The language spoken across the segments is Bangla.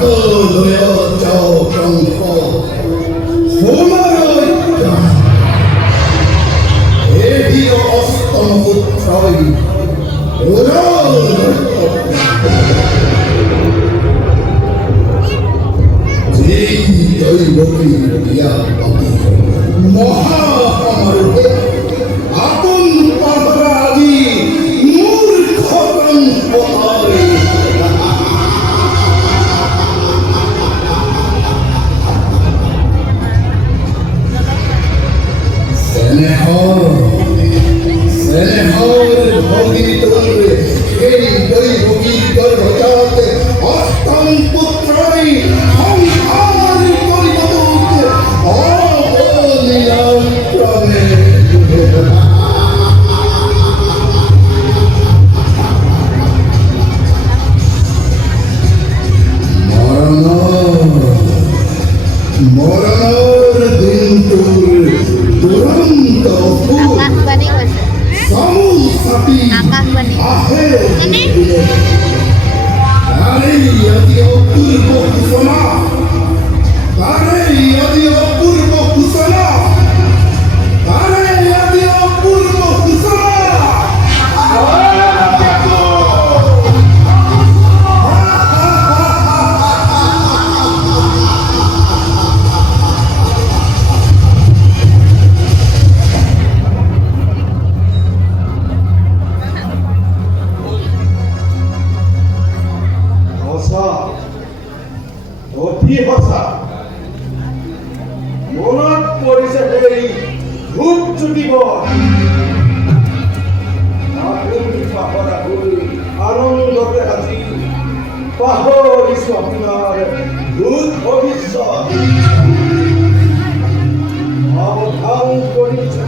너여 저경포 소나의 대비어 어스ton 후트라이 제이 মহাপামারুতে আপন পাহারাজি মূর্খগণ হরে স্নেহর ভগিতরে এই দৈ ভগিতর রচাতে অষ্টম পুত্রই সংসার পরিবর্তে অবলীলাক্রমে মরণর দিনটোৰ দুৰন্ত সমুল চাপি আহে তাৰে অতি অপূৰ্ব সূচনা তাৰে অতি অপূৰ্ব সূচনা তাৰে অতি অপূৰ্ব সূচনা মনত পৰিছে এই ভূত জুটিবৰ আনন্দতে আজি পাহৰিছো আপোনাৰ ভূত ভৱিষ্যত সাৱধান কৰিছে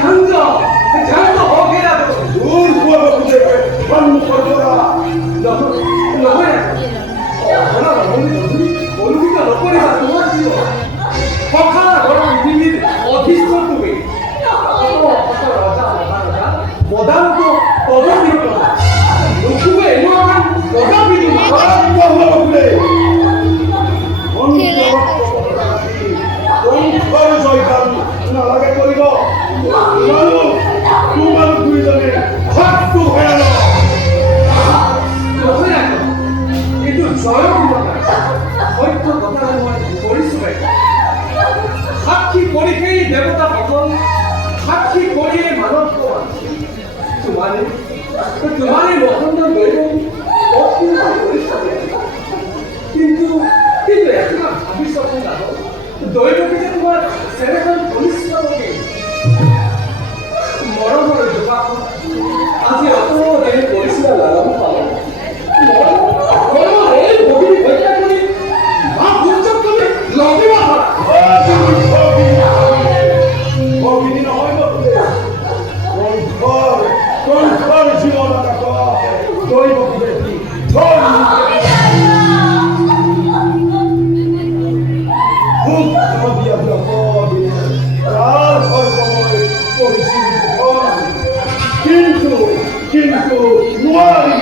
강자 तुम्हारे বসন্ত দৈব কিন্তু কিন্তু একটা ভাবিস না দৈবকে যে তোমার সেরেকল পুলিশ লোকে মরমর জবা আজি অত দিন পরিষ্কার লাগাবো পাবো মরমর এই বডি হইয়া করি মা বুঝছো তুমি লগিবা অভিদিন হয় বলতে কোন ঘর জীবন কাকা দৈব দেখি কিন্তু নোয়ারি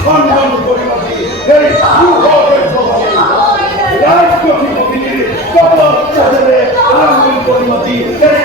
সম্মান করিবাছি এই রাজকোটি ভগিনীর কত চাঁদে রামগুল করিবাছি এই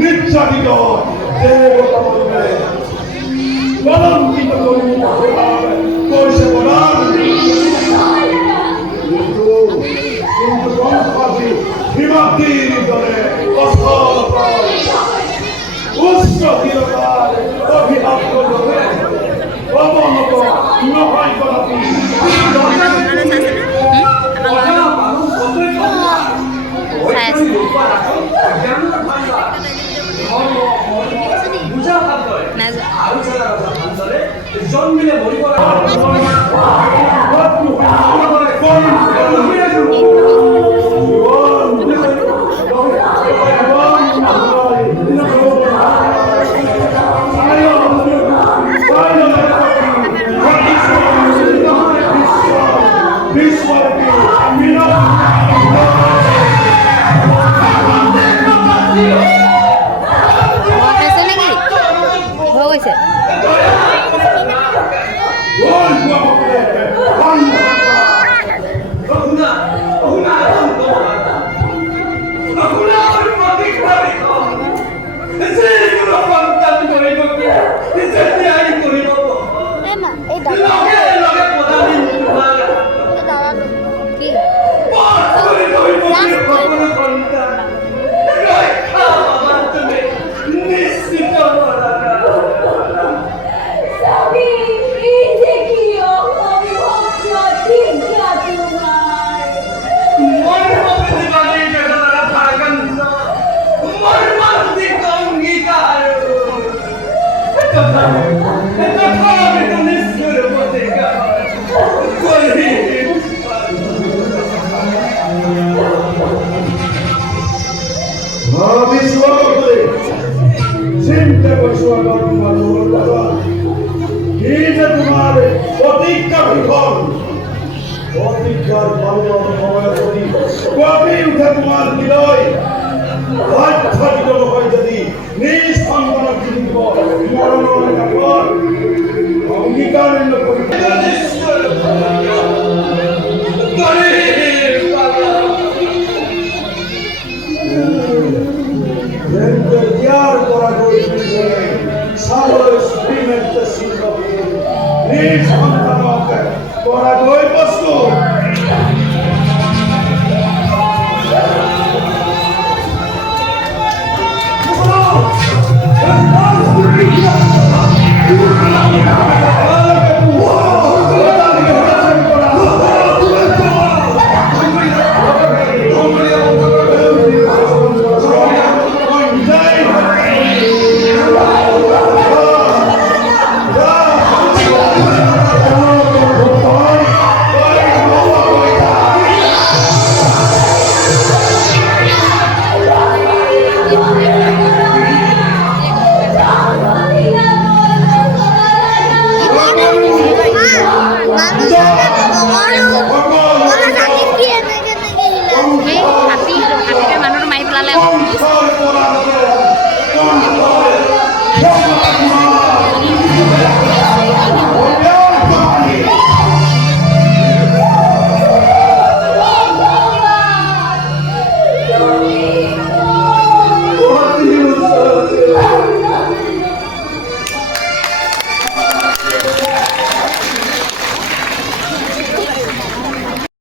নির্যাতিত দেবতা বলবে কলঙ্কিত কইছে বলার কিন্তু বংশবাদী হিমাদ্রির দলে অসল উচ্চ দৃঢ়তার অভিলাপ করবে অবনত নহয় কদাপি জন্মিলে মরিব তথাপিত নিষ্ঠুর প্রতিজ্ঞা করি। আমি সকলে চিন্তা করছো তোমার বাবা কি যে তোমার প্রতিজ্ঞা বিফল প্রতিজ্ঞার পালন সময় প্রতি কবে উঠে তোমার বিলয় বাধ্যাদিত হয় যদি নিঃসন্তান জীবিত মরণ অঙ্গীকার করি Diar para goyimizle sabır kıymette sindabi niç antanokı para goy bastu Oh!